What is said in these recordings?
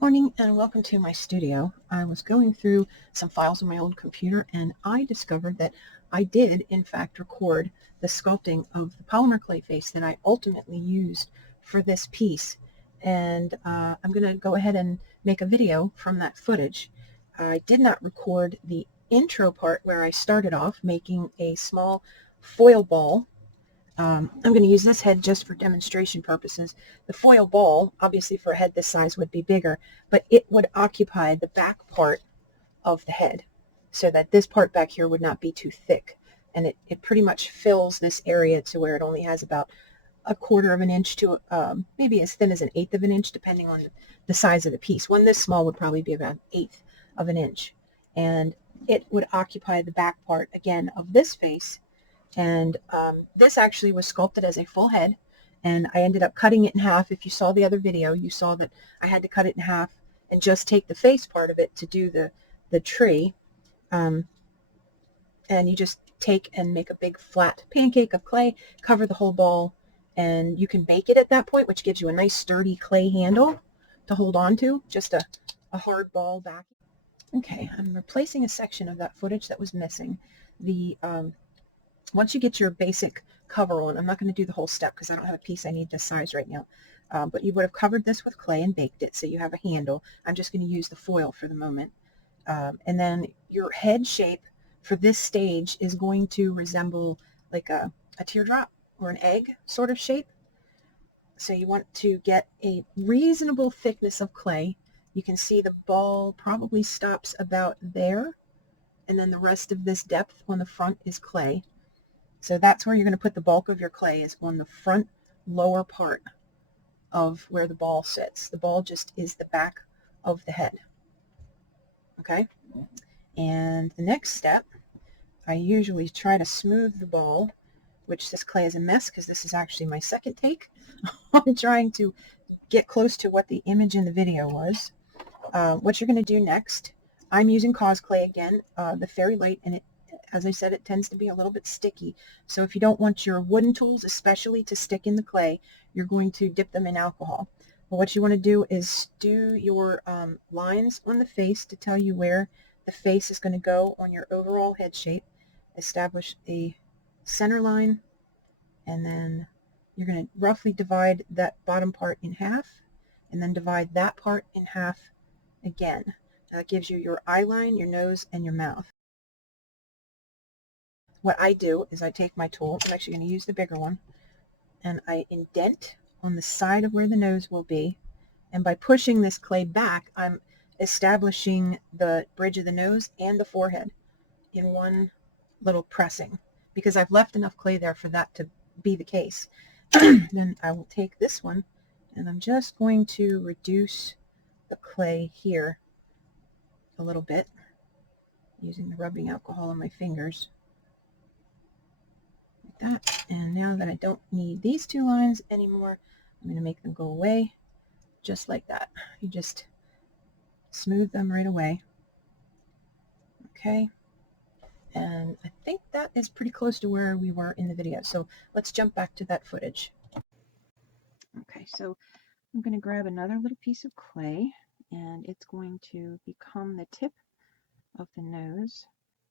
Morning and welcome to my studio. I was going through some files on my old computer and I discovered that I did in fact record the sculpting of the polymer clay face that I ultimately used for this piece. And I'm going to go ahead and make a video from that footage. I did not record the intro part where I started off making a small foil ball. I'm going to use this head just for demonstration purposes. The foil ball, obviously for a head this size, would be bigger, but it would occupy the back part of the head so that this part back here would not be too thick. And it pretty much fills this area to where it only has about 1/4 of an inch to maybe as thin as 1/8 of an inch, depending on the size of the piece. One this small would probably be about 1/8 of an inch. And it would occupy the back part, again, of this face. And this actually was sculpted as a full head, and I ended up cutting it in half. If you saw the other video, you saw that I had to cut it in half and just take the face part of it to do the tree. And you just take and make a big flat pancake of clay, cover the whole ball, and you can bake it at that point, which gives you a nice sturdy clay handle to hold on to, just a hard ball back. Okay, I'm replacing a section of that footage that was missing. Once you get your basic cover on, I'm not going to do the whole step because I don't have a piece I need this size right now, but you would have covered this with clay and baked it so you have a handle. I'm just going to use the foil for the moment. And then your head shape for this stage is going to resemble like a teardrop or an egg sort of shape. So you want to get a reasonable thickness of clay. You can see the ball probably stops about there, and then the rest of this depth on the front is clay. So that's where you're going to put the bulk of your clay, is on the front lower part of where the ball sits. The ball just is the back of the head. Okay? And the next step, I usually try to smooth the ball, which this clay is a mess because this is actually my second take. I'm trying to get close to what the image in the video was. What you're going to do next, I'm using cause clay again, the Fairy Light, and as I said, it tends to be a little bit sticky. So if you don't want your wooden tools especially to stick in the clay, you're going to dip them in alcohol. But what you want to do is do your lines on the face to tell you where the face is going to go on your overall head shape. Establish a center line, and then you're going to roughly divide that bottom part in half, and then divide that part in half again. Now that gives you your eye line, your nose, and your mouth. What I do is I take my tool, I'm actually going to use the bigger one, and I indent on the side of where the nose will be, and by pushing this clay back, I'm establishing the bridge of the nose and the forehead in one little pressing, because I've left enough clay there for that to be the case. Then I will take this one, and I'm just going to reduce the clay here a little bit, using the rubbing alcohol on my fingers. That. And now that I don't need these two lines anymore, I'm going to make them go away just like that. You just smooth them right away. Okay. And I think that is pretty close to where we were in the video. So let's jump back to that footage. Okay, so I'm going to grab another little piece of clay, and it's going to become the tip of the nose.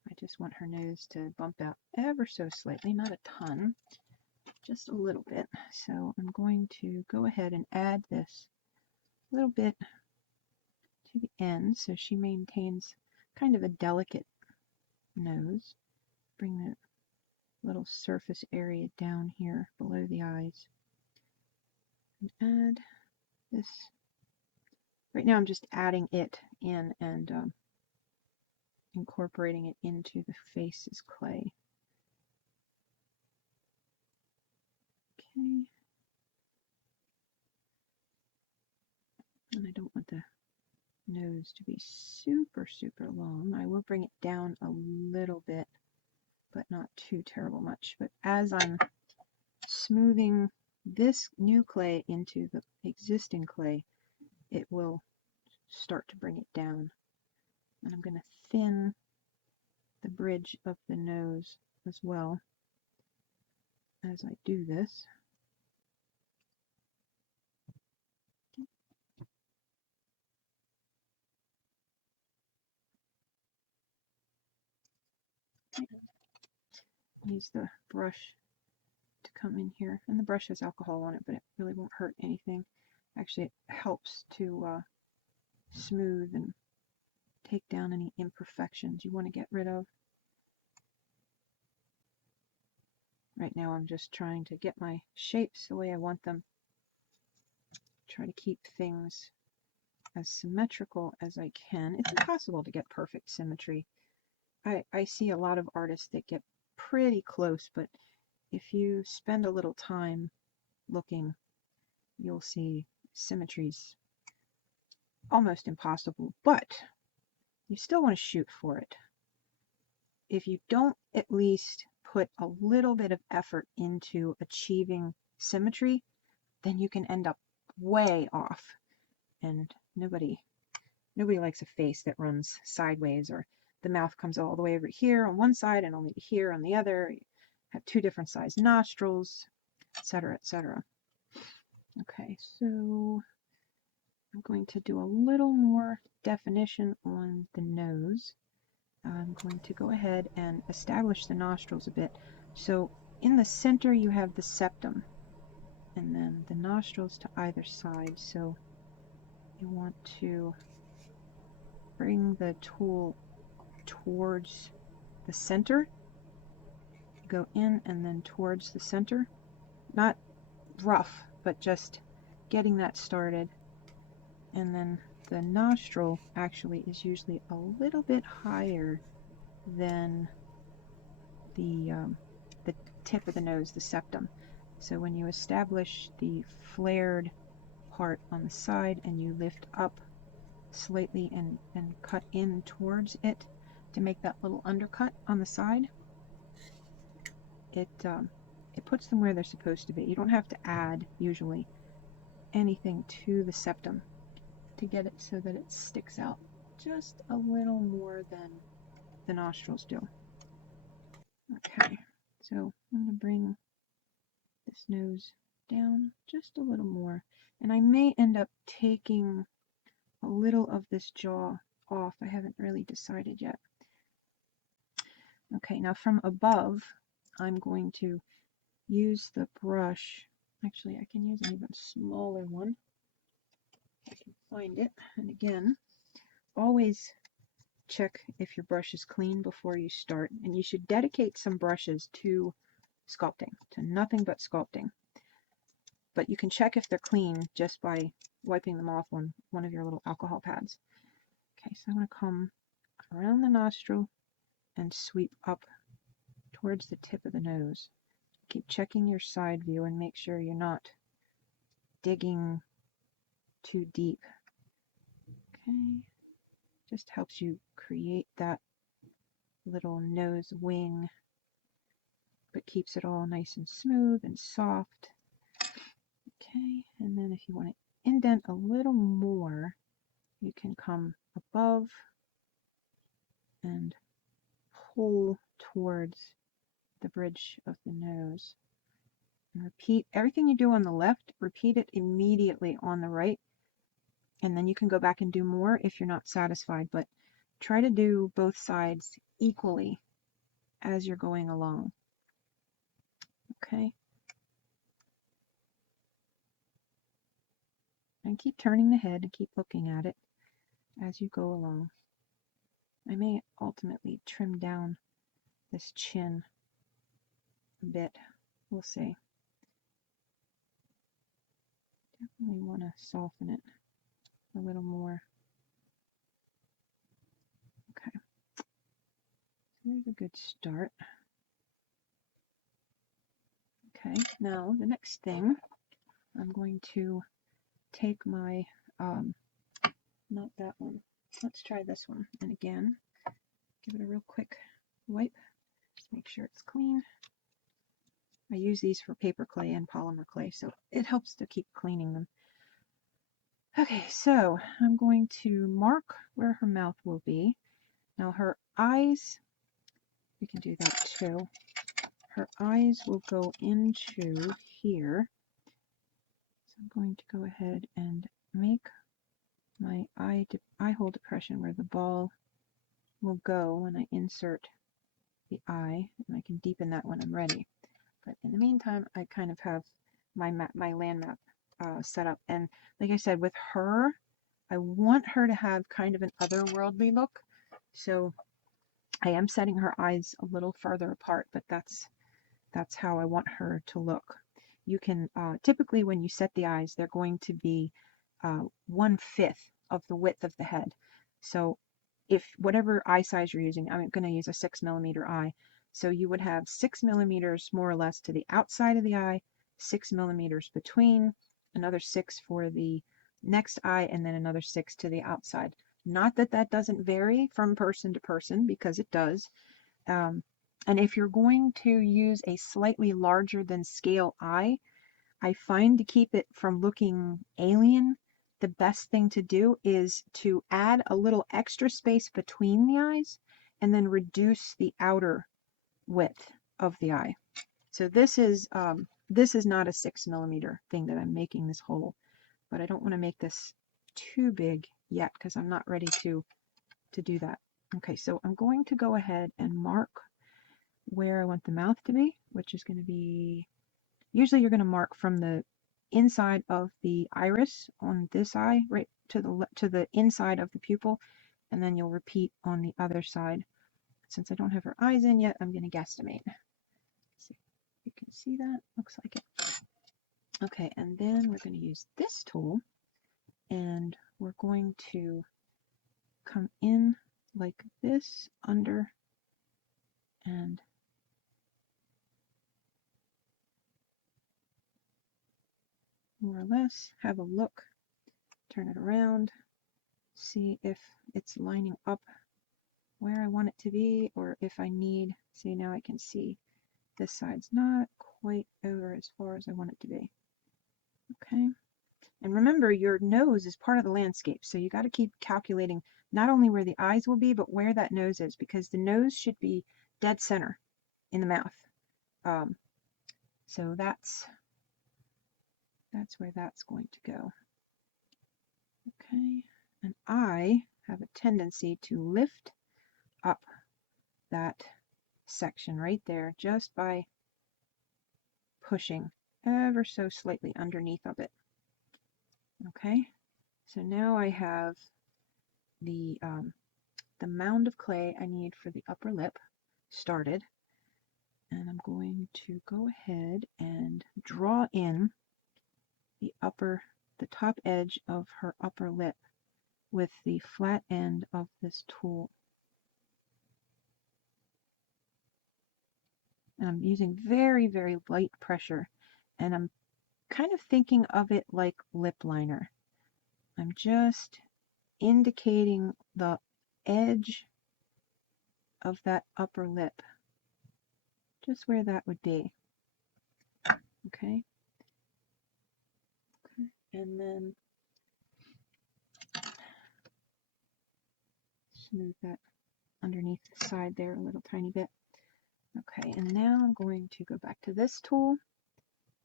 I just want her nose to bump out ever so slightly, not a ton, just a little bit. So I'm going to go ahead and add this little bit to the end so she maintains kind of a delicate nose. Bring the little surface area down here below the eyes. And add this. Right now I'm just adding it in and incorporating it into the face's clay. Okay. And I don't want the nose to be super long. I will bring it down a little bit, but not too terrible much. But as I'm smoothing this new clay into the existing clay, it will start to bring it down. And I'm going to thin the bridge of the nose as well as I do this. use the brush to come in here. And the brush has alcohol on it, but it really won't hurt anything. Actually, it helps to smooth and take down any imperfections you want to get rid of. Right now I'm just trying to get my shapes the way I want them. Try to keep things as symmetrical as I can. It's impossible to get perfect symmetry. I see a lot of artists that get pretty close, but if you spend a little time looking, you'll see symmetry's almost impossible, but you still want to shoot for it. If you don't at least put a little bit of effort into achieving symmetry, then you can end up way off. And nobody likes a face that runs sideways, or the mouth comes all the way over here on one side and only here on the other. You have two different sized nostrils, etc., etc. Okay, so I'm going to do a little more definition on the nose. I'm going to go ahead and establish the nostrils a bit. So in the center you have the septum, and then the nostrils to either side. So you want to bring the tool towards the center, go in and then towards the center. Not rough, but just getting that started. And then the nostril actually is usually a little bit higher than the tip of the nose, the septum. So when you establish the flared part on the side and you lift up slightly and cut in towards it to make that little undercut on the side, it puts them where they're supposed to be. You don't have to add usually anything to the septum to get it so that it sticks out just a little more than the nostrils do. Okay, so I'm going to bring this nose down just a little more, and I may end up taking a little of this jaw off. I haven't really decided yet. Okay, now from above I'm going to use the brush. Actually, I can use an even smaller one if I can find it. And again, always check if your brush is clean before you start, and you should dedicate some brushes to sculpting, to nothing but sculpting. But you can check if they're clean just by wiping them off on one of your little alcohol pads. Okay, so I'm going to come around the nostril and sweep up towards the tip of the nose. Keep checking your side view and make sure you're not digging too deep. Okay, just helps you create that little nose wing, but keeps it all nice and smooth and soft. Okay, and then if you want to indent a little more, you can come above and pull towards the bridge of the nose. And repeat everything you do on the left, repeat it immediately on the right, and then you can go back and do more if you're not satisfied, but try to do both sides equally as you're going along. Okay. And keep turning the head and keep looking at it as you go along. I may ultimately trim down this chin a bit. We'll see. Definitely want to soften it a little more. Okay. There's a good start. Okay, now the next thing, I'm going to take my, not that one, let's try this one. And again, give it a real quick wipe, just make sure it's clean. I use these for paper clay and polymer clay, so it helps to keep cleaning them. Okay, so I'm going to mark where her mouth will be. Now her eyes, we can do that too. Her eyes will go into here. So I'm going to go ahead and make my eye hole depression where the ball will go when I insert the eye, and I can deepen that when I'm ready. But in the meantime, I kind of have my map, my land map set up. And like I said, with her, I want her to have kind of an otherworldly look. So I am setting her eyes a little farther apart, but that's how I want her to look. You can, typically when you set the eyes, they're going to be 1/5 of the width of the head. So if whatever eye size you're using, I'm going to use a 6mm eye. So you would have 6mm more or less to the outside of the eye, 6mm between, another 6 for the next eye, and then another 6 to the outside. Not that that doesn't vary from person to person, because it does. And if you're going to use a slightly larger than scale eye, I find to keep it from looking alien, the best thing to do is to add a little extra space between the eyes and then reduce the outer width of the eye. So this is not a 6mm thing that I'm making this hole, but I don't want to make this too big yet because I'm not ready to do that. Okay, so I'm going to go ahead and mark where I want the mouth to be, which is going to be, usually you're going to mark from the inside of the iris on this eye right to the inside of the pupil, and then you'll repeat on the other side. Since I don't have her eyes in yet, I'm going to guesstimate. See if you can see that. Looks like it. Okay, and then we're going to use this tool, and we're going to come in like this under and more or less have a look, turn it around, see if it's lining up where I want it to be, or if I need, see, now I can see this side's not quite over as far as I want it to be. Okay, and remember your nose is part of the landscape, so you got to keep calculating not only where the eyes will be, but where that nose is, because the nose should be dead center in the mouth. So that's where that's going to go. Okay, and I have a tendency to lift up that section right there just by pushing ever so slightly underneath of it. Okay, so now I have the mound of clay I need for the upper lip started, and I'm going to go ahead and draw in the top edge of her upper lip with the flat end of this tool. And I'm using very, very light pressure, and I'm kind of thinking of it like lip liner. I'm just indicating the edge of that upper lip, just where that would be. Okay. And then smooth that underneath the side there a little tiny bit. Okay, and now I'm going to go back to this tool,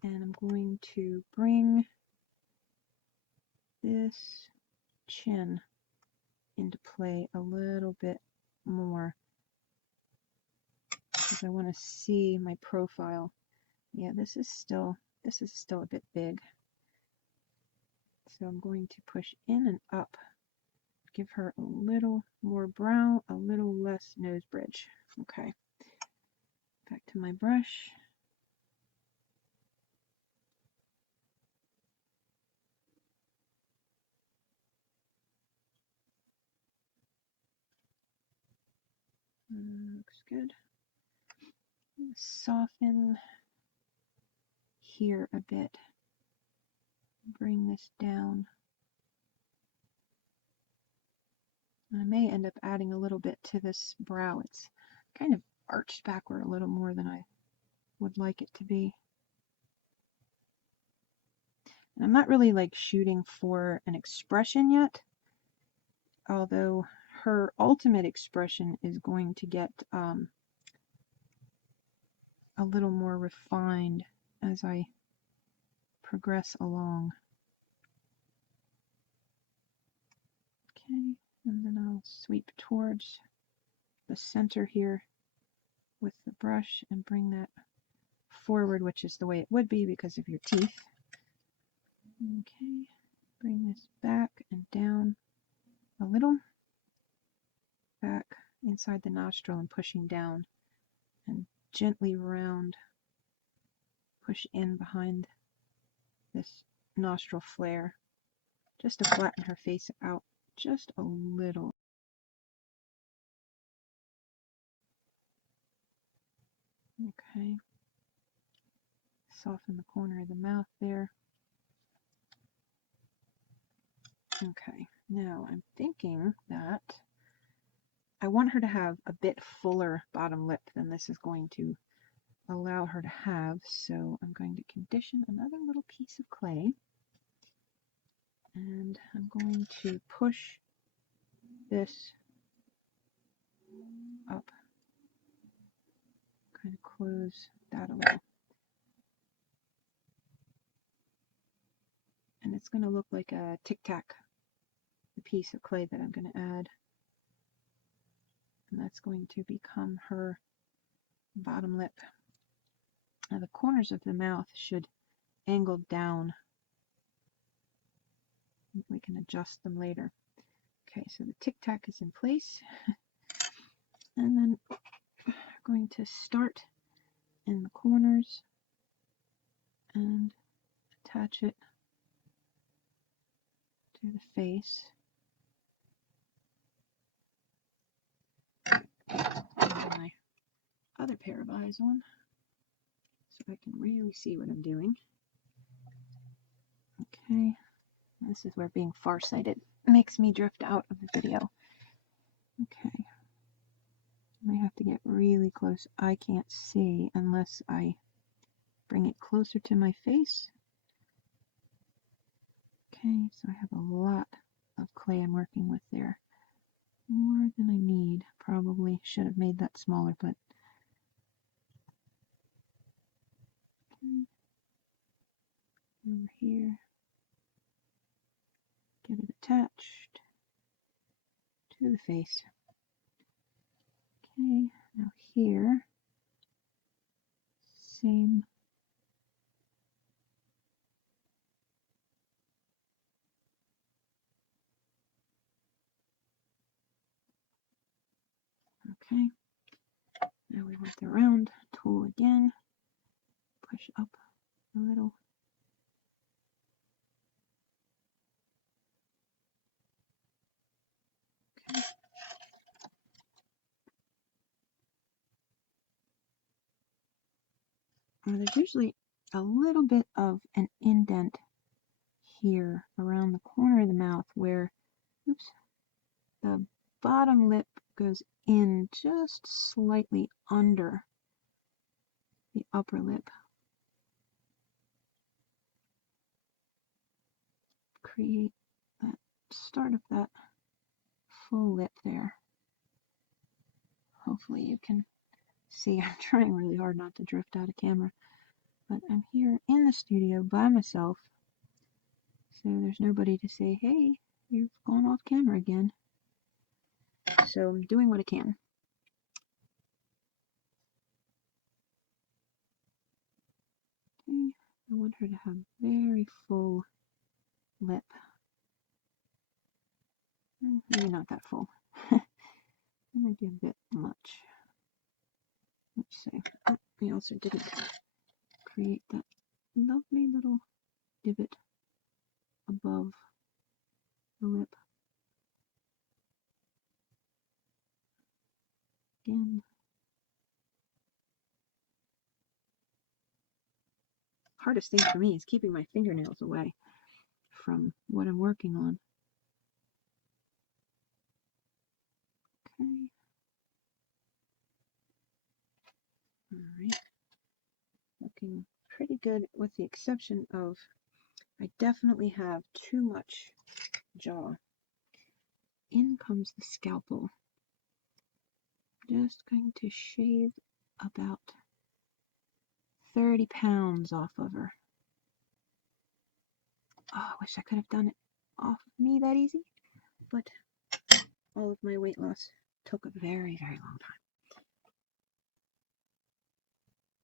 and I'm going to bring this chin into play a little bit more, because I want to see my profile. Yeah, this is still a bit big. So I'm going to push in and up, give her a little more brow, a little less nose bridge. Okay, back to my brush. Looks good. Soften here a bit. Bring this down. I may end up adding a little bit to this brow. It's kind of arched backward a little more than I would like it to be. And I'm not really like shooting for an expression yet, although her ultimate expression is going to get a little more refined as I progress along. Okay, and then I'll sweep towards the center here with the brush and bring that forward, which is the way it would be because of your teeth. Okay, bring this back and down a little, back inside the nostril and pushing down, and gently round, push in behind this nostril flare, just to flatten her face out just a little. Okay, soften the corner of the mouth there. Okay, now I'm thinking that I want her to have a bit fuller bottom lip than this is going to allow her to have, so I'm going to condition another little piece of clay, and I'm going to push this up, kind of close that a little, and it's going to look like a tic-tac, the piece of clay that I'm going to add, and that's going to become her bottom lip. Now the corners of the mouth should angle down. We can adjust them later. Okay, so the tic-tac is in place, and then we're going to start in the corners and attach it to the face. Put my other pair of eyes on so I can really see what I'm doing. Okay, this is where being farsighted makes me drift out of the video. Okay, I might have to get really close. I can't see unless I bring it closer to my face. Okay, so I have a lot of clay I'm working with there. More than I need. Probably should have made that smaller, but okay. Over here. Get it attached to the face. Okay, now here, same. Okay, now we want the round tool again. Push up a little. Okay. Now there's usually a little bit of an indent here around the corner of the mouth where, oops, the bottom lip goes in just slightly under the upper lip. Create that start of that full lip there. Hopefully you can see. I'm trying really hard not to drift out of camera, but I'm here in the studio by myself, so there's nobody to say, hey, you've gone off camera again. So I'm doing what I can. Okay, I want her to have very full lip. Maybe not that full. That might be a bit much. Let's see. Oh, we also didn't create that lovely little divot above the lip. Again. Hardest thing for me is keeping my fingernails away from what I'm working on. Okay. Alright. Looking pretty good with the exception of I definitely have too much jaw. In comes the scalpel. Just going to shave about 30 pounds off of her. Oh, I wish I could have done it off of me that easy, but all of my weight loss took a very, very long time.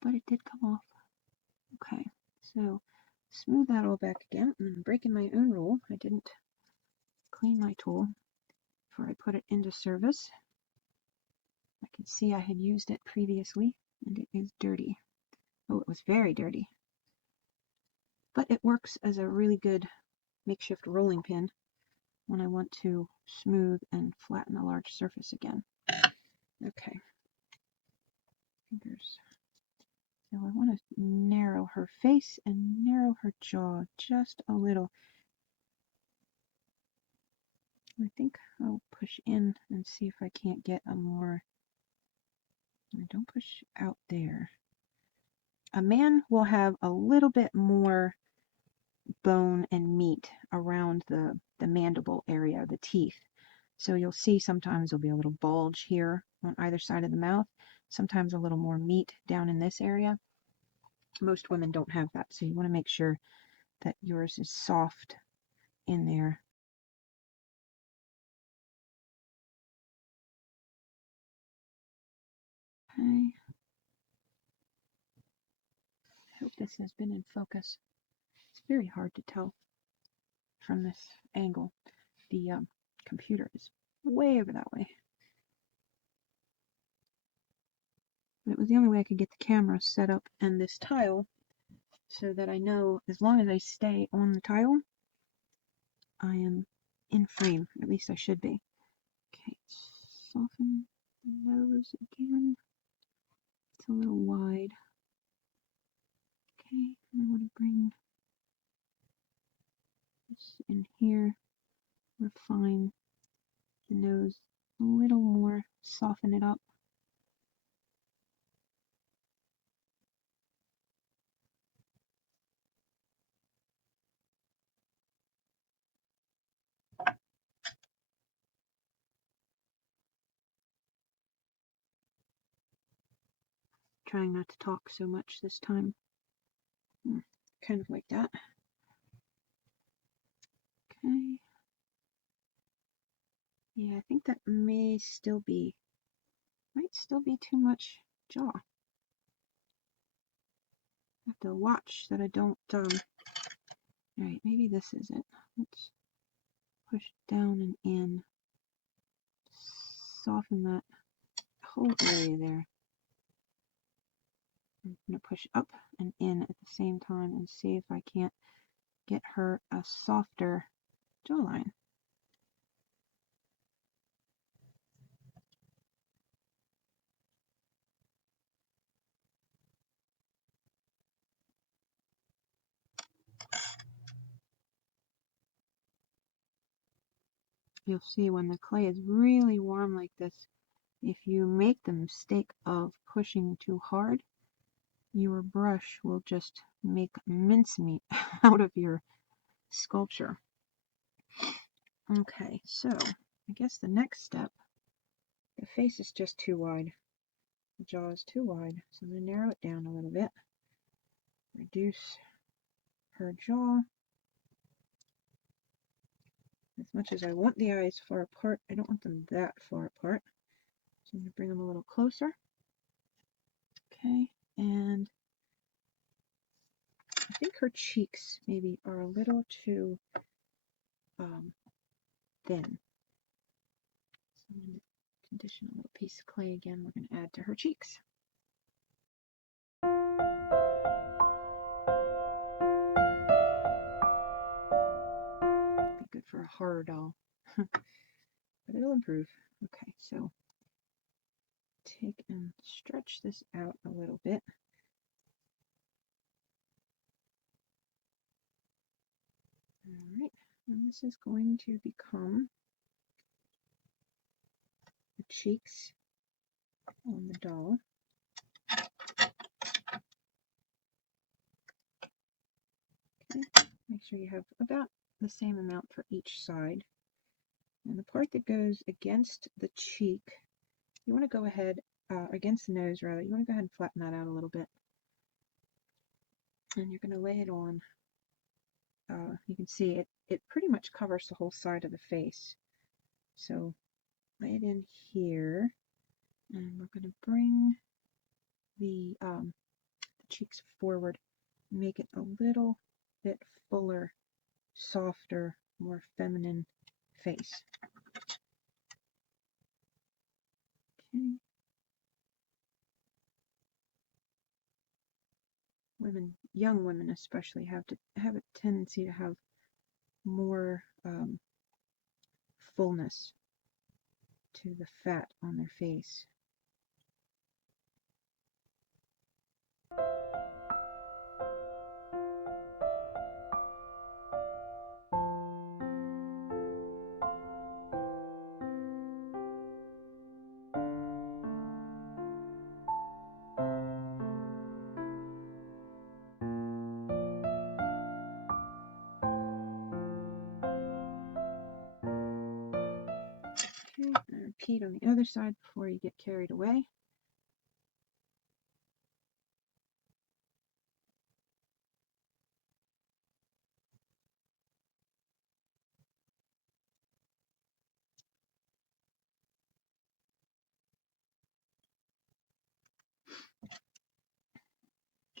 but it did come off. Okay, so smooth that all back again. I'm breaking my own rule. I didn't clean my tool before I put it into service. I can see I had used it previously, and it is dirty. Oh, it was very dirty. But it works as a really good makeshift rolling pin when I want to smooth and flatten a large surface again. Okay. Fingers. So I want to narrow her face and narrow her jaw just a little. I think I'll push in and see if I can't get a more, don't push out there. A man will have a little bit more bone and meat around the mandible area, the teeth. So you'll see sometimes there'll be a little bulge here on either side of the mouth, sometimes a little more meat down in this area. Most women don't have that, so you want to make sure that yours is soft in there. Okay. I hope this has been in focus. It's very hard to tell from this angle. The computer is way over that way. But it was the only way I could get the camera set up and this tile so that I know as long as I stay on the tile, I am in frame. At least I should be. Okay, soften the nose again. It's a little wide. Okay, I want to bring this in here, refine the nose a little more, soften it up. Trying not to talk so much this time. Kind of like that. Okay. Yeah, I think that might still be too much jaw. I have to watch that I don't, alright, maybe this is it. Let's push down and in. Soften that whole area there. I'm going to push up and in at the same time and see if I can't get her a softer jawline. You'll see when the clay is really warm like this, if you make the mistake of pushing too hard, your brush will just make mincemeat out of your sculpture. Okay, so I guess the next step, the face is just too wide. The jaw is too wide, so I'm going to narrow it down a little bit. Reduce her jaw. As much as I want the eyes far apart, I don't want them that far apart. So I'm going to bring them a little closer. Okay, and I think her cheeks maybe are a little too thin. So I'm going to condition a little piece of clay again. We're going to add to her cheeks. Be good for a horror doll, but it'll improve. Okay, so take and stretch this out a little bit. Alright, and this is going to become the cheeks on the doll. Okay, make sure you have about the same amount for each side. And the part that goes against the cheek, you want to go ahead, against the nose rather, you want to go ahead and flatten that out a little bit. And you're going to lay it on. You can see it pretty much covers the whole side of the face. So lay it in here, and we're going to bring the cheeks forward, make it a little bit fuller, softer, more feminine face. Okay. Women, young women especially, have a tendency to have more fullness to the fat on their face. Okay, and repeat on the other side before you get carried away.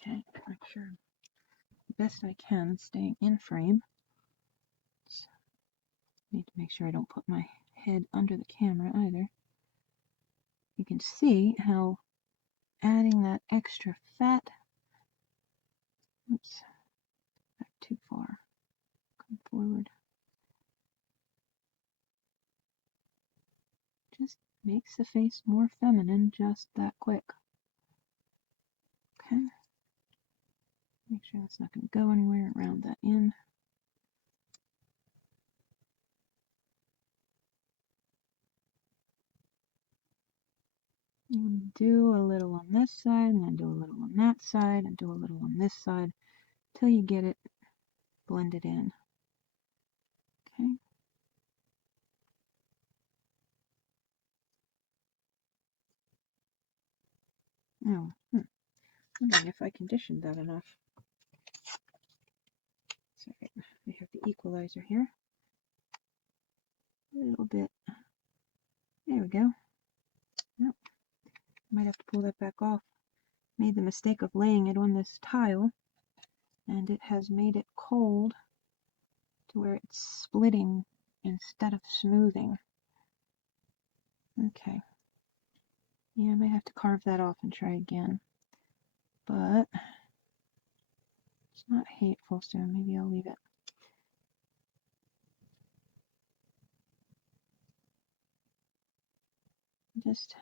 Okay, make sure best I can staying in frame. So, need to make sure I don't put my head under the camera either. You can see how adding that extra fat, oops, back too far, come forward, just makes the face more feminine just that quick. Okay, make sure that's not going to go anywhere around that end. You do a little on this side, and then do a little on that side, and do a little on this side, till you get it blended in. Okay. Oh, wondering if I conditioned that enough. Sorry, we have the equalizer here. A little bit. There we go. Nope. Might have to pull that back off. Made the mistake of laying it on this tile, and it has made it cold to where it's splitting instead of smoothing. Okay. Yeah, I might have to carve that off and try again. But it's not hateful, so maybe I'll leave it. Just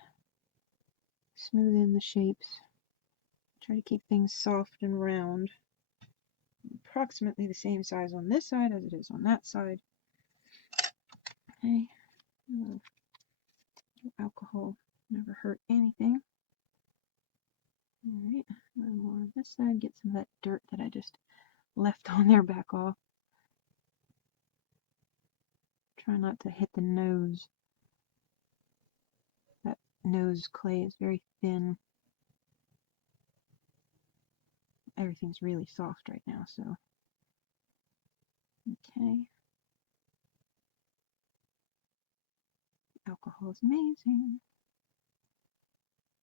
smooth in the shapes. Try to keep things soft and round. Approximately the same size on this side as it is on that side. Okay. Alcohol never hurt anything. Alright, a little more on this side. Get some of that dirt that I just left on there back off. Try not to hit the nose. That nose clay is very thin. Everything's really soft right now, so. Okay. Alcohol is amazing.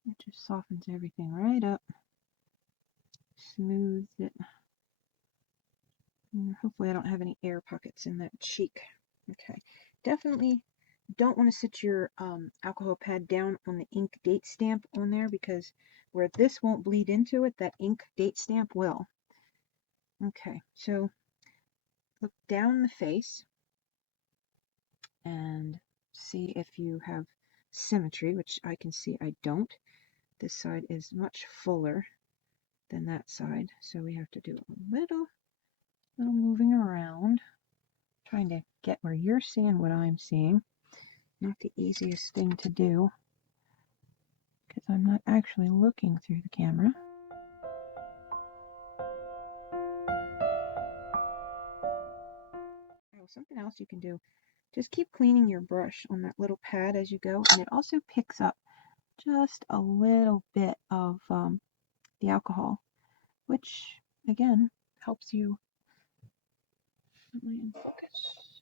It just softens everything right up. Smooths it. And hopefully I don't have any air pockets in that cheek. Okay. Definitely don't want to sit your alcohol pad down on the ink date stamp on there, because where this won't bleed into it, that ink date stamp will. Okay, so look down the face and see if you have symmetry, which I can see I don't. This side is much fuller than that side, so we have to do a little moving around, trying to get where you're seeing what I'm seeing. Not the easiest thing to do, because I'm not actually looking through the camera. Oh, something else you can do, just keep cleaning your brush on that little pad as you go, and it also picks up just a little bit of the alcohol, which again helps you. In focus.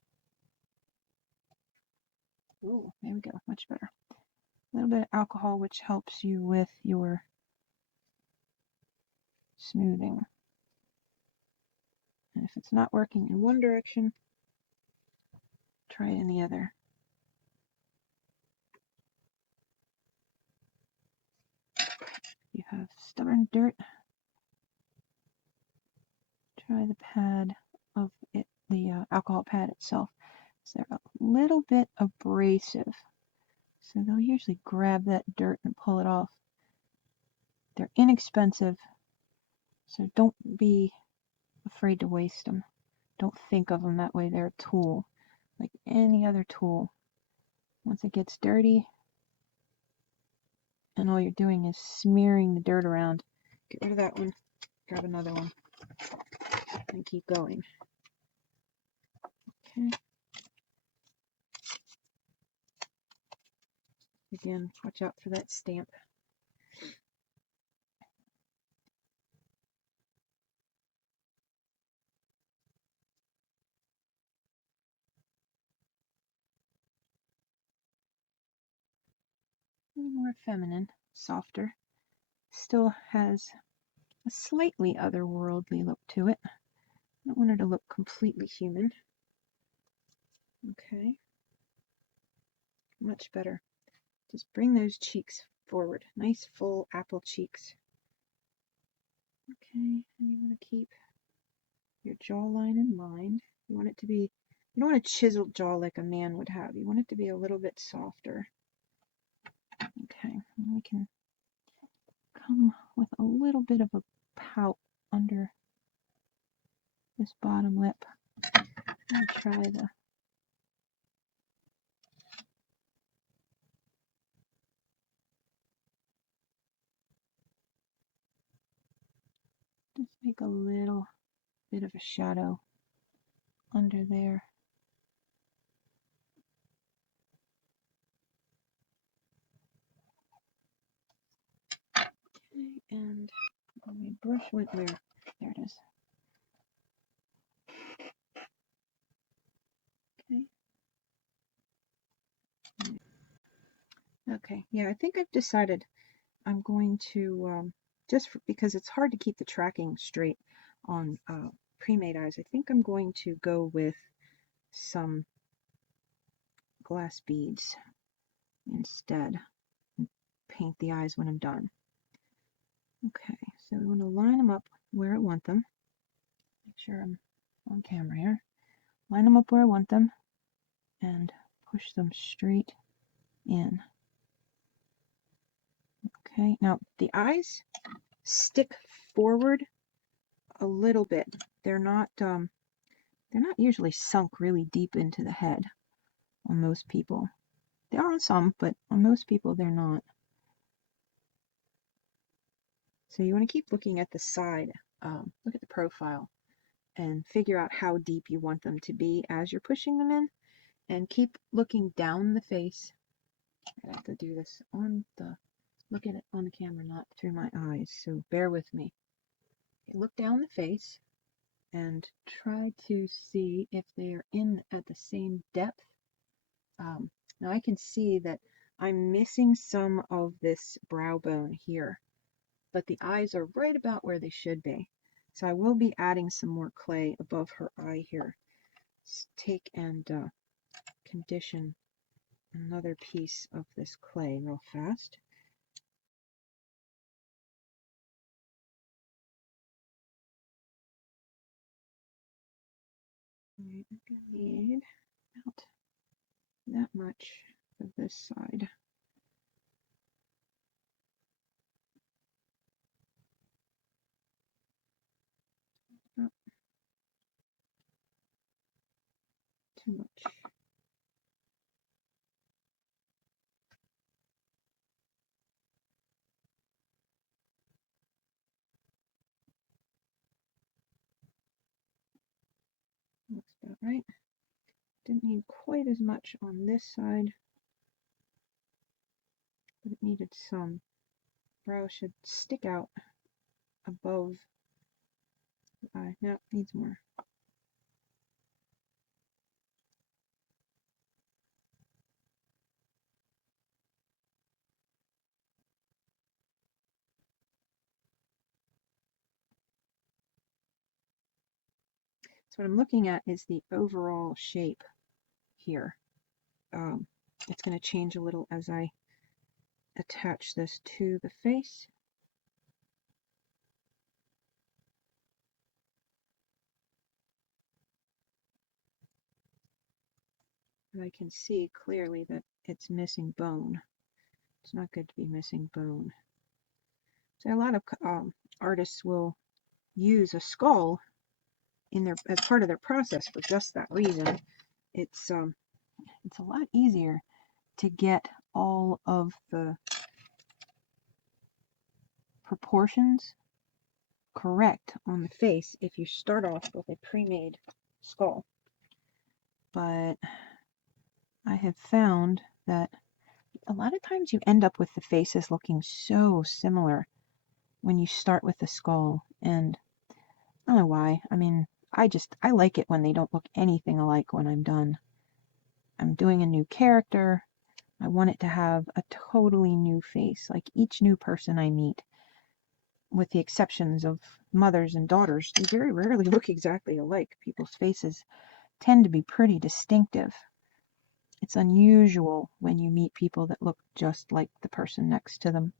Ooh, there we go, much better. A little bit of alcohol, which helps you with your smoothing. And if it's not working in one direction, try it in the other. You have stubborn dirt, try the pad of it, the alcohol pad itself. So they're a little bit abrasive. So they'll usually grab that dirt and pull it off. They're inexpensive, so don't be afraid to waste them. Don't think of them that way. They're a tool, like any other tool. Once it gets dirty, and all you're doing is smearing the dirt around, get rid of that one, grab another one, and keep going. Okay. Again, watch out for that stamp. A little more feminine, softer. Still has a slightly otherworldly look to it. I don't want her to look completely human. Okay. Much better. Just bring those cheeks forward. Nice full apple cheeks. Okay, and you want to keep your jawline in mind. You want it to be, you don't want a chiseled jaw like a man would have. You want it to be a little bit softer. Okay, and we can come with a little bit of a pout under this bottom lip. I'll try the just make a little bit of a shadow under there. Okay, and my brush went where? There it is. Okay. Okay, yeah, I think I've decided I'm going to, just because it's hard to keep the tracking straight on pre-made eyes, I think I'm going to go with some glass beads instead and paint the eyes when I'm done. Okay, so we want to line them up where I want them. Make sure I'm on camera here. Line them up where I want them and push them straight in. Okay, now the eyes stick forward a little bit. They're not usually sunk really deep into the head on most people. They are on some, but on most people they're not. So you want to keep looking at the side, look at the profile, and figure out how deep you want them to be as you're pushing them in, and keep looking down the face. I have to do this on the, look at it on the camera, not through my eyes, so bear with me. Okay, look down the face and try to see if they are in at the same depth. Now I can see that I'm missing some of this brow bone here, but the eyes are right about where they should be. So I will be adding some more clay above her eye here. Let's take and condition another piece of this clay real fast. I'm going to need about that much of this side. Not too much. Looks about right. Didn't need quite as much on this side, but it needed some. Brow should stick out above the eye. No, it needs more. So what I'm looking at is the overall shape here. It's going to change a little as I attach this to the face. I can see clearly that it's missing bone. It's not good to be missing bone. So a lot of artists will use a skull in their as part of their process for just that reason. It's a lot easier to get all of the proportions correct on the face if you start off with a pre-made skull. But I have found that a lot of times you end up with the faces looking so similar when you start with the skull, and I don't know why. I mean, I like it when they don't look anything alike when I'm done. I'm doing a new character. I want it to have a totally new face, like each new person I meet, with the exceptions of mothers and daughters, they very rarely look exactly alike. People's faces tend to be pretty distinctive. It's unusual when you meet people that look just like the person next to them.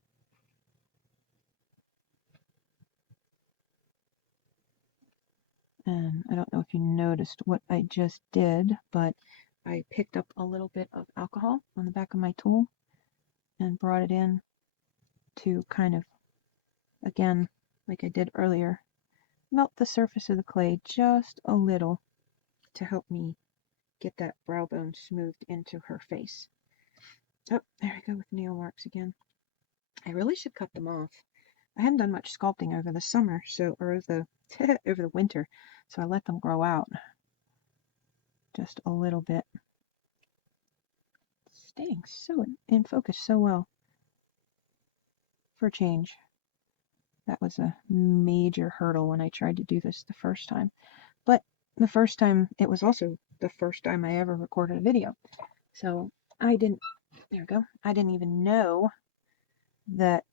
And I don't know if you noticed what I just did, but I picked up a little bit of alcohol on the back of my tool and brought it in to kind of, again, like I did earlier, melt the surface of the clay just a little to help me get that brow bone smoothed into her face. Oh, there I go with nail marks again. I really should cut them off. I hadn't done much sculpting over the summer, or over the winter, so I let them grow out just a little bit. Staying so in focus so well for a change. That was a major hurdle when I tried to do this the first time. But the first time, it was also the first time I ever recorded a video. So I didn't, there we go, I didn't even know that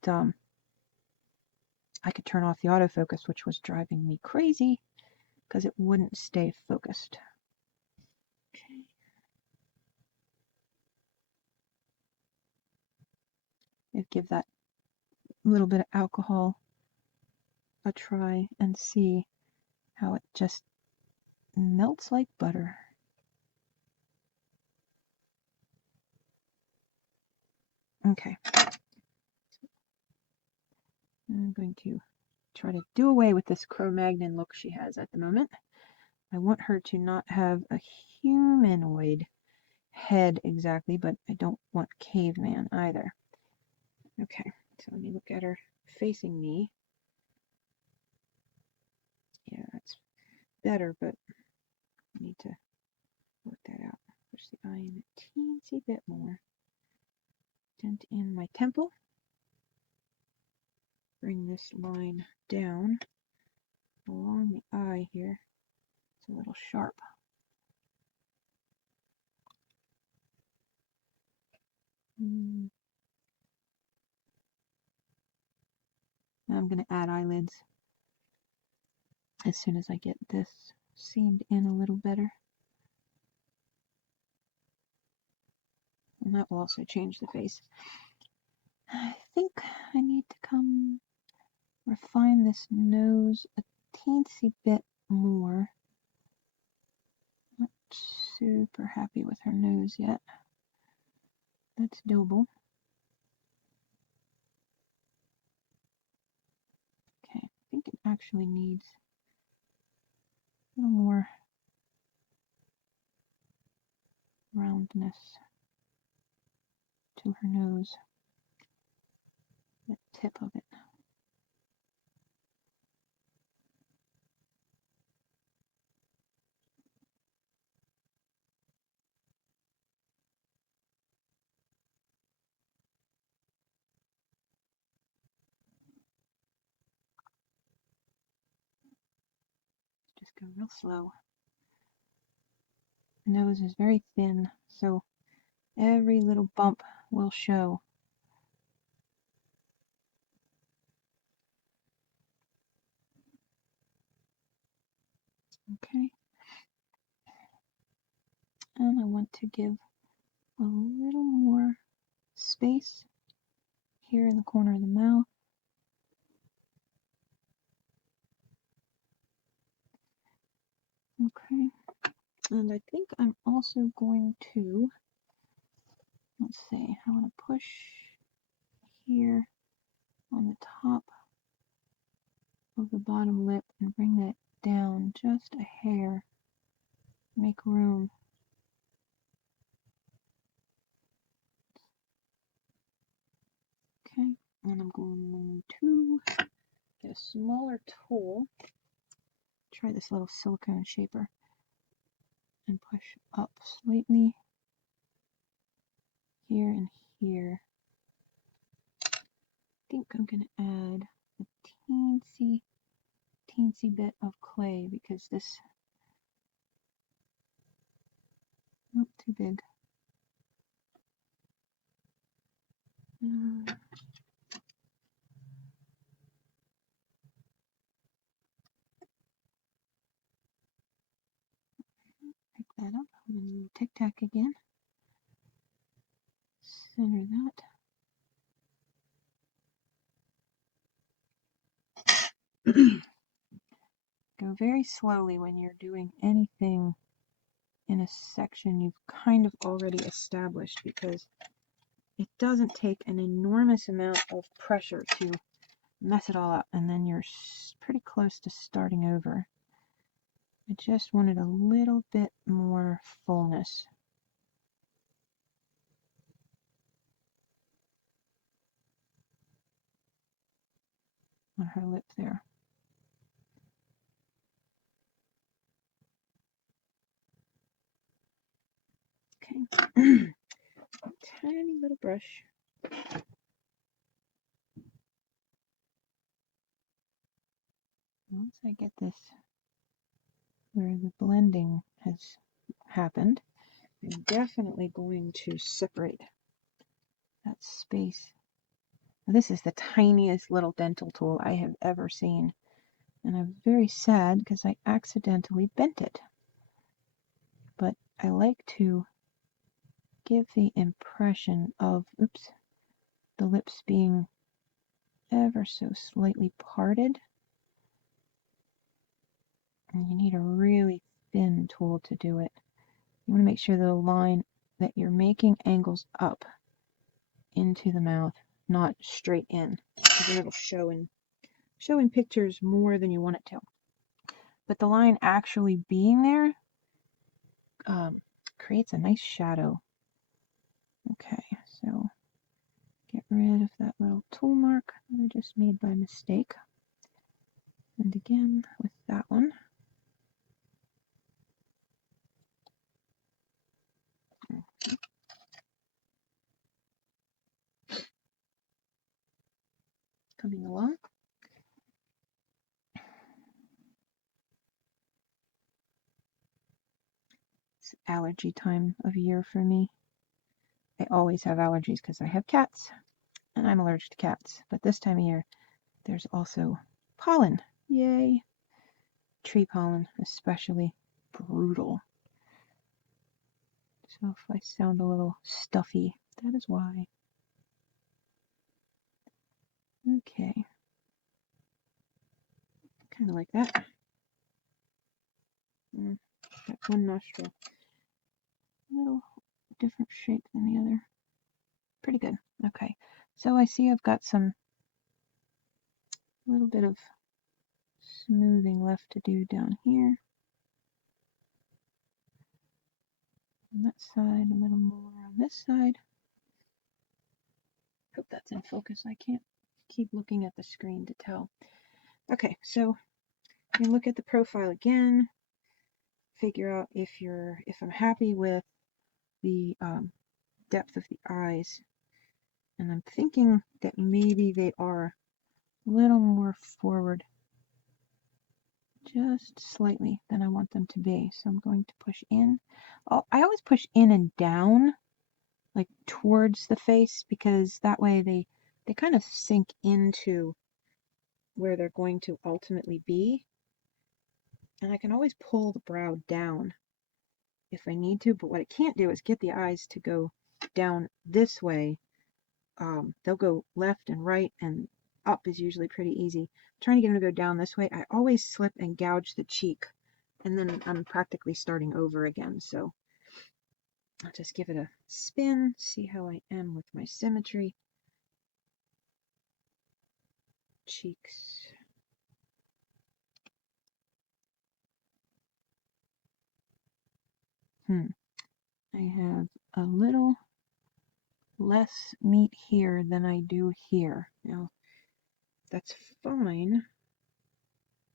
I could turn off the autofocus, which was driving me crazy because it wouldn't stay focused. Okay. I'd give that little bit of alcohol a try and see how it just melts like butter. Okay. I'm going to try to do away with this Cro-Magnon look she has at the moment. I want her to not have a humanoid head exactly, but I don't want caveman either. Okay, so let me look at her facing me. Yeah, that's better, but I need to work that out. Push the eye in a teensy bit more. Dent in my temple. Bring this line down along the eye here. It's a little sharp. I'm going to add eyelids as soon as I get this seamed in a little better. And that will also change the face. I think I need to come refine this nose a teensy bit more. Not super happy with her nose yet. That's doable. Okay, I think it actually needs a little more roundness to her nose. The tip of it. Just go real slow. The nose is very thin, so every little bump will show. Okay, And I want to give a little more space here in the corner of the mouth. Okay, and I think I'm also going to, let's see, I want to push here on the top of the bottom lip and bring that down just a hair, make room. Okay, and I'm going to get a smaller tool, try this little silicone shaper, and push up slightly here and here. I think I'm going to add a teensy bit of clay because this, not too big. Pick that up, I'm going to Tic Tac again. Center that. Go very slowly when you're doing anything in a section you've kind of already established, because it doesn't take an enormous amount of pressure to mess it all up, and then you're pretty close to starting over. I just wanted a little bit more fullness. On her lip there. Okay. A tiny little brush. Once I get this where the blending has happened, I'm definitely going to separate that space. Now, this is the tiniest little dental tool I have ever seen, and I'm very sad because I accidentally bent it. But I like to give the impression of, oops, the lips being ever so slightly parted. And you need a really thin tool to do it. You want to make sure the line that you're making angles up into the mouth, not straight in, because then it'll show in pictures more than you want it to. But the line actually being there creates a nice shadow. Okay, so get rid of that little tool mark that I just made by mistake. And again with that one. Coming along. It's allergy time of year for me. I always have allergies because I have cats, and I'm allergic to cats. But this time of year, there's also pollen. Yay! Tree pollen, especially brutal. So if I sound a little stuffy, that is why. Okay. Kind of like that. Got one nostril. A little different shape than the other. Pretty good. Okay. So I see I've got some little bit of smoothing left to do down here. On that side, a little more on this side. Hope that's in focus. I can't keep looking at the screen to tell. Okay, so you look at the profile again, figure out if I'm happy with the depth of the eyes, and I'm thinking that maybe they are a little more forward, just slightly, than I want them to be. So I'm going to push in. Oh, I always push in and down, like towards the face, because that way they kind of sink into where they're going to ultimately be. And I can always pull the brow down if I need to, but what I can't do is get the eyes to go down this way. They'll go left and right, and up is usually pretty easy. Trying to get them to go down this way, I always slip and gouge the cheek, and then I'm practically starting over again. So I'll just give it a spin, see how I am with my symmetry. Cheeks. I have a little less meat here than I do here. Now, that's fine,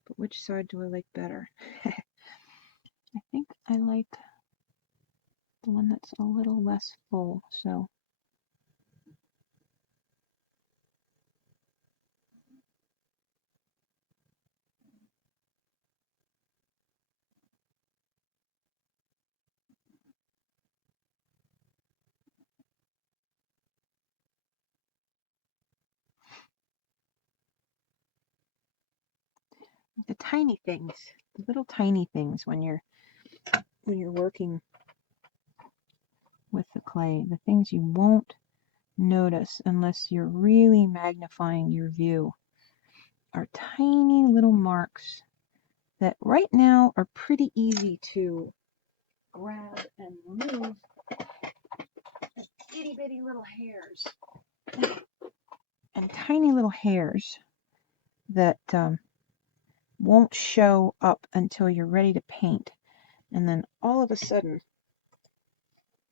but which side do I like better? I think I like the one that's a little less full, so the tiny things, the little tiny things when you're working with the clay, the things you won't notice unless you're really magnifying your view, are tiny little marks that right now are pretty easy to grab and remove. Itty bitty little hairs and tiny little hairs that won't show up until you're ready to paint, and then all of a sudden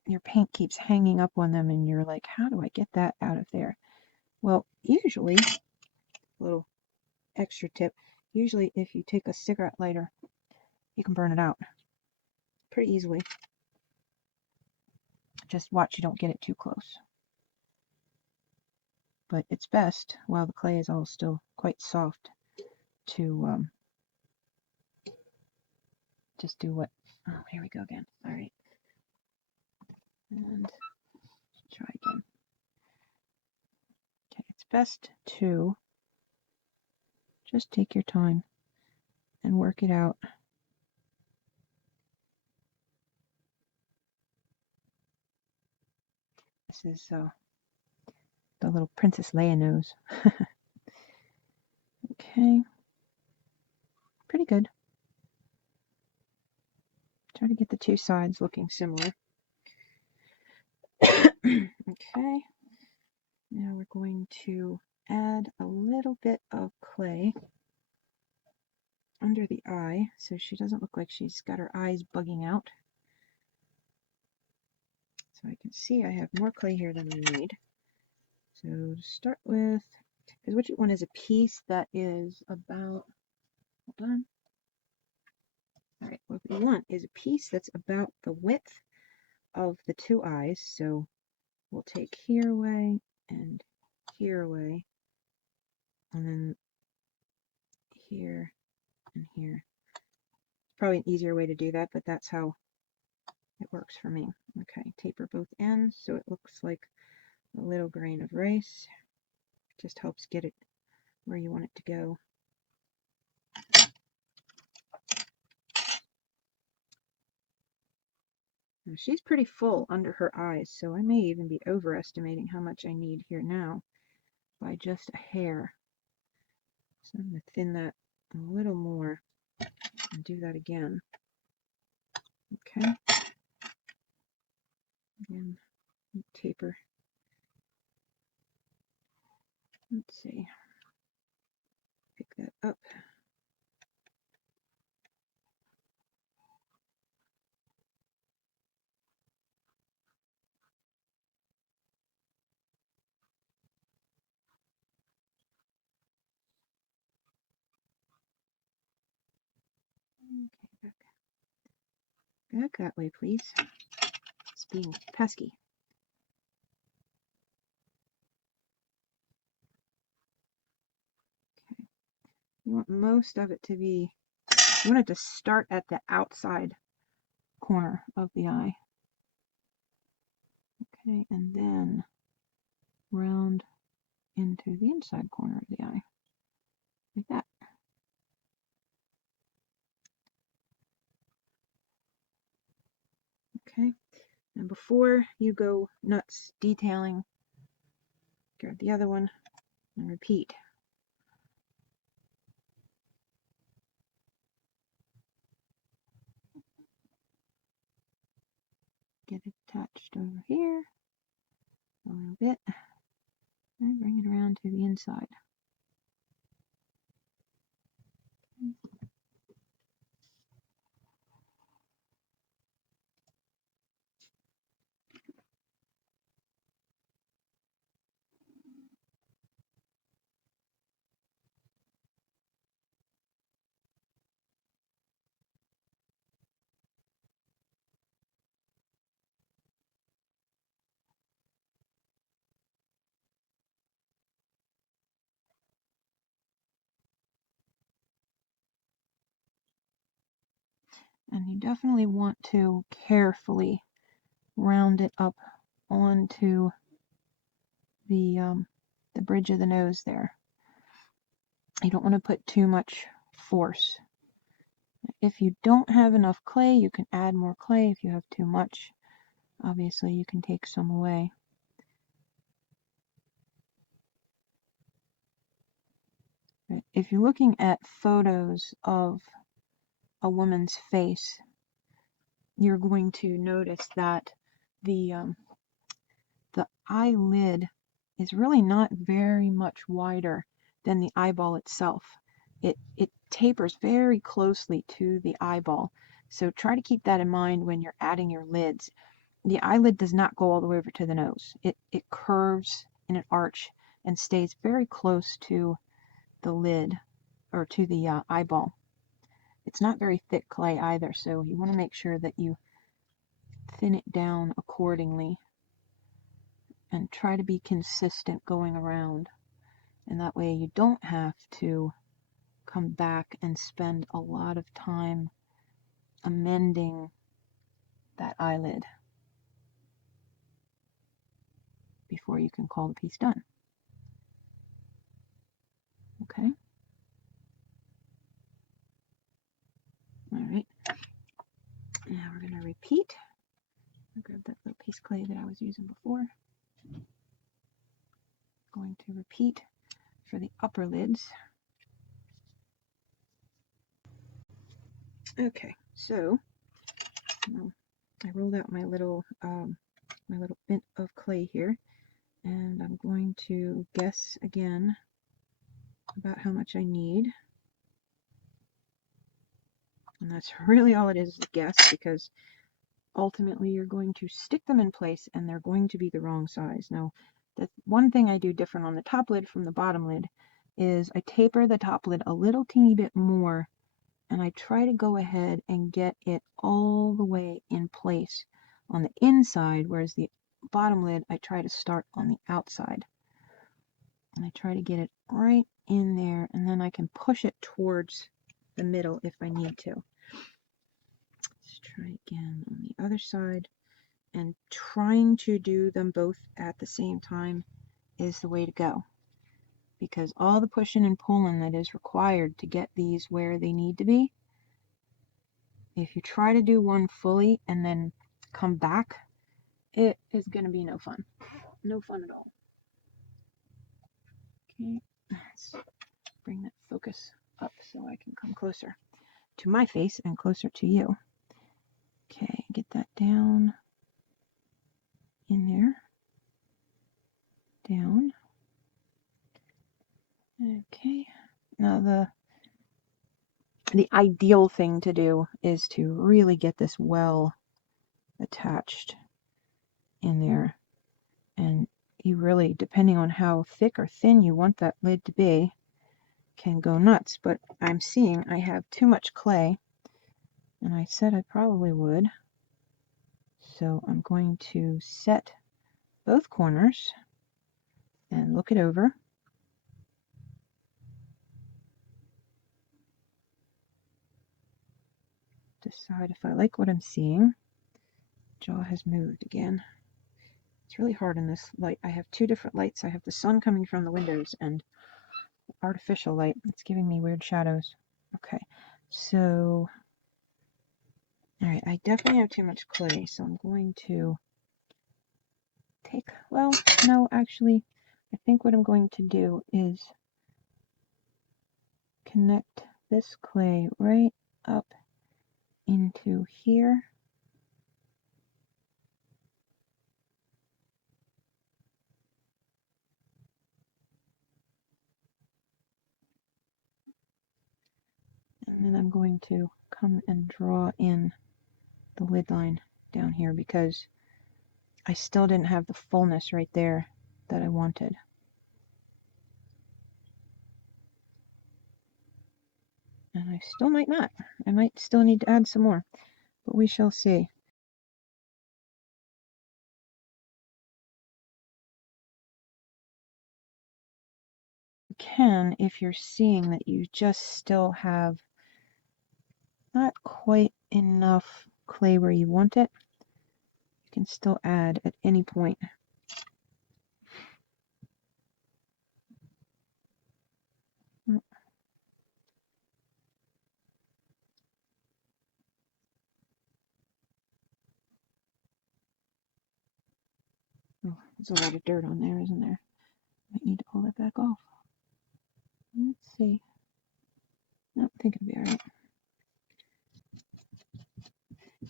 your paint keeps hanging up on them and you're like, how do I get that out of there? Well, usually, little extra tip, usually if you take a cigarette lighter, you can burn it out pretty easily. Just watch you don't get it too close. But it's best, while the clay is all still quite soft, to just do what, oh, here we go again. All right. And try again. Okay, it's best to just take your time and work it out. This is the little Princess Leia nose. Okay, pretty good. Try to get the two sides looking similar. Okay, now we're going to add a little bit of clay under the eye so she doesn't look like she's got her eyes bugging out. So I can see I have more clay here than I need. So to start with, because what you want is a piece that is about, hold on. All right, what we want is a piece that's about the width of the two eyes. So we'll take here away and here away, and then here and here. Probably an easier way to do that, but that's how it works for me. Okay, taper both ends so it looks like a little grain of rice. It just helps get it where you want it to go. Now, she's pretty full under her eyes, so I may even be overestimating how much I need here now by just a hair. So I'm going to thin that a little more and do that again. Okay. Again, taper. Let's see. Pick that up. Okay, back that way, please. It's being pesky. Okay. You want most of it to be, you want it to start at the outside corner of the eye. Okay, and then round into the inside corner of the eye, like that. before you go nuts detailing, grab the other one and repeat. Get it attached over here a little bit and bring it around to the inside. And you definitely want to carefully round it up onto the bridge of the nose there. You don't want to put too much force. If you don't have enough clay, you can add more clay. If you have too much, obviously you can take some away. If you're looking at photos of a woman's face, you're going to notice that the eyelid is really not very much wider than the eyeball itself. It tapers very closely to the eyeball, so try to keep that in mind when you're adding your lids. The eyelid does not go all the way over to the nose. It curves in an arch and stays very close to the lid, or to the eyeball. It's not very thick clay either, so you want to make sure that you thin it down accordingly and try to be consistent going around. And that way you don't have to come back and spend a lot of time amending that eyelid before you can call the piece done. Okay. All right. Now we're going to repeat. I'll grab that little piece of clay that I was using before. Going to repeat for the upper lids. Okay, so I rolled out my little bit of clay here, and I'm going to guess again about how much I need. And that's really all it is a guess, because ultimately you're going to stick them in place and they're going to be the wrong size. Now, the one thing I do different on the top lid from the bottom lid is I taper the top lid a little teeny bit more, and I try to go ahead and get it all the way in place on the inside, whereas the bottom lid I try to start on the outside. And I try to get it right in there, and then I can push it towards the middle if I need to. Let's try again on the other side, and trying to do them both at the same time is the way to go, because all the pushing and pulling that is required to get these where they need to be, if you try to do one fully and then come back, it is going to be no fun. No fun at all. Okay, let's bring that focus up so I can come closer to my face and closer to you. Okay, get that down in there. Down. Okay, now the ideal thing to do is to really get this well attached in there, and you really, depending on how thick or thin you want that lid to be, can go nuts. But I'm seeing I have too much clay, and I said I probably would, so I'm going to set both corners and look it over. Decide if I like what I'm seeing. Jaw has moved again. It's really hard in this light. I have two different lights. I have the sun coming from the windows and artificial light. It's giving me weird shadows. Okay, so, alright, I definitely have too much clay, so I'm going to take, well, no, actually, I think what I'm going to do is connect this clay right up into here. And then I'm going to come and draw in the lid line down here because I still didn't have the fullness right there that I wanted. And I still might not. I might still need to add some more, but we shall see. You can, if you're seeing that you just still have not quite enough clay where you want it, you can still add at any point. Oh, there's a lot of dirt on there, isn't there? Might need to pull that back off. Let's see. No, I think it'll be alright.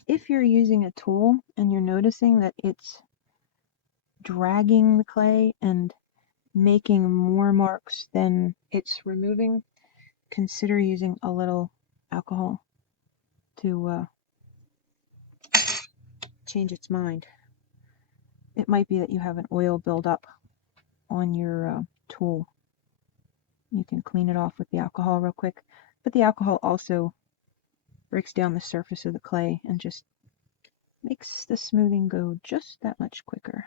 If you're using a tool and you're noticing that it's dragging the clay and making more marks than it's removing, consider using a little alcohol to change its mind. It might be that you have an oil buildup on your tool. You can clean it off with the alcohol real quick, but the alcohol also breaks down the surface of the clay and just makes the smoothing go just that much quicker.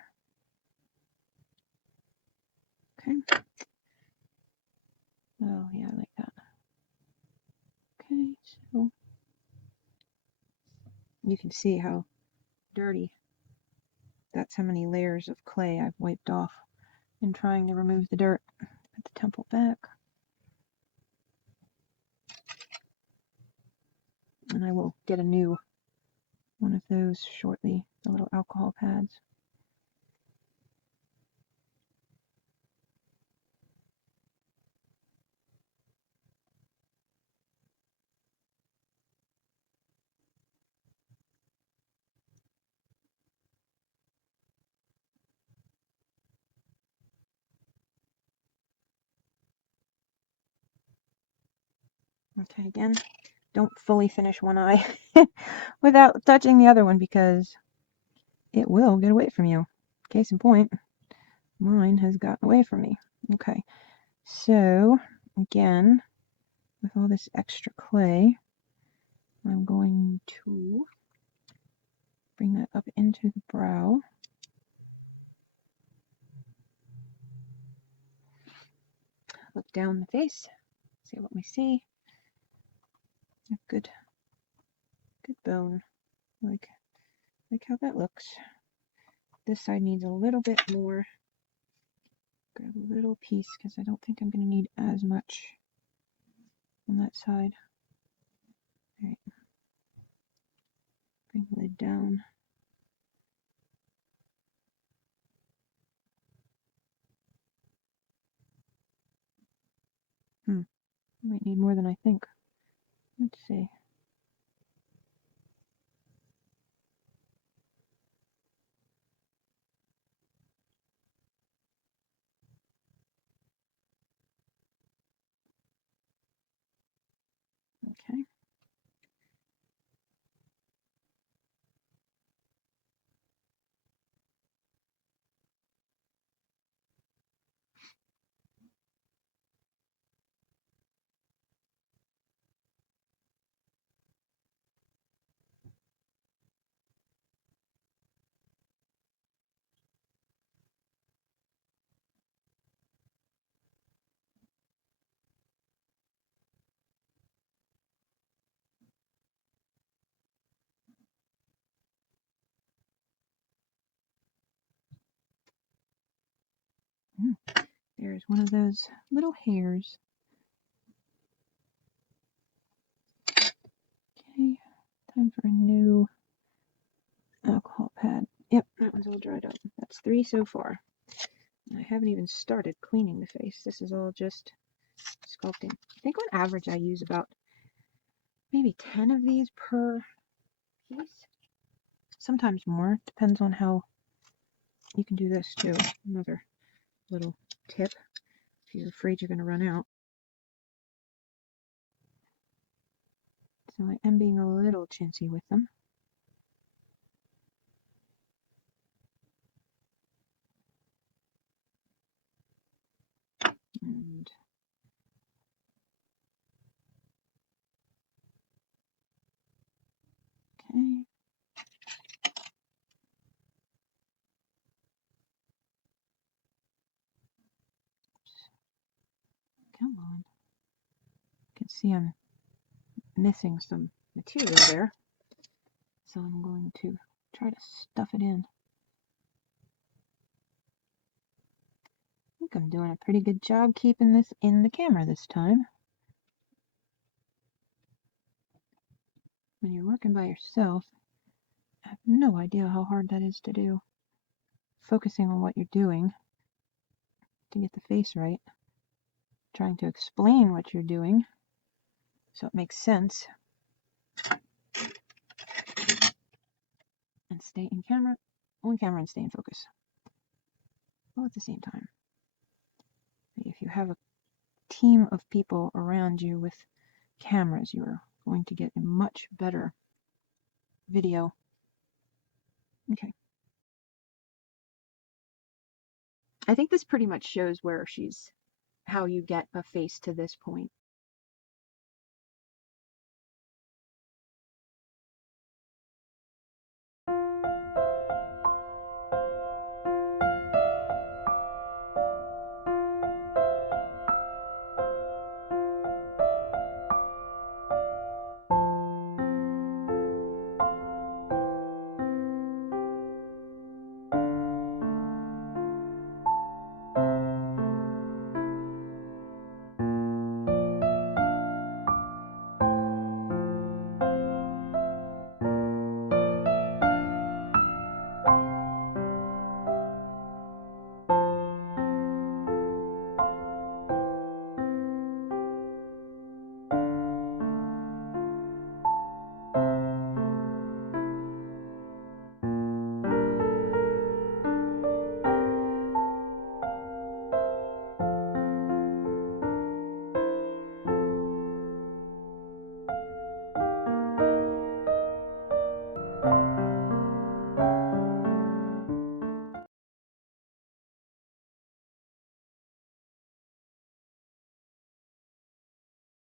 Okay. Oh yeah, I like that. Okay, so you can see how dirty. That's how many layers of clay I've wiped off in trying to remove the dirt. Put the temple back. And I will get a new one of those shortly, the little alcohol pads. Okay, again, don't fully finish one eye without touching the other one because it will get away from you. Case in point, mine has gotten away from me. Okay, so again, with all this extra clay, I'm going to bring that up into the brow. Look down the face, see what we see. A good bone. Like how that looks. This side needs a little bit more. Grab a little piece because I don't think I'm going to need as much on that side. All right. Bring the lid down. Might need more than I think. Let's see. Okay. There's one of those little hairs. Okay, time for a new alcohol pad. Yep, that one's all dried up. That's 3 so far. I haven't even started cleaning the face. This is all just sculpting. I think on average I use about maybe 10 of these per piece. Sometimes more. Depends on how you can do this too. Another little tip if you're afraid you're going to run out. So I am being a little chintzy with them. And okay. Come on. You can see I'm missing some material there. So I'm going to try to stuff it in. I think I'm doing a pretty good job keeping this in the camera this time. When you're working by yourself, I have no idea how hard that is to do. Focusing on what you're doing to get the face right. Trying to explain what you're doing so it makes sense. And stay in camera, on camera, and stay in focus. All at the same time. If you have a team of people around you with cameras, you are going to get a much better video. Okay. I think this pretty much shows where how you get a face to this point.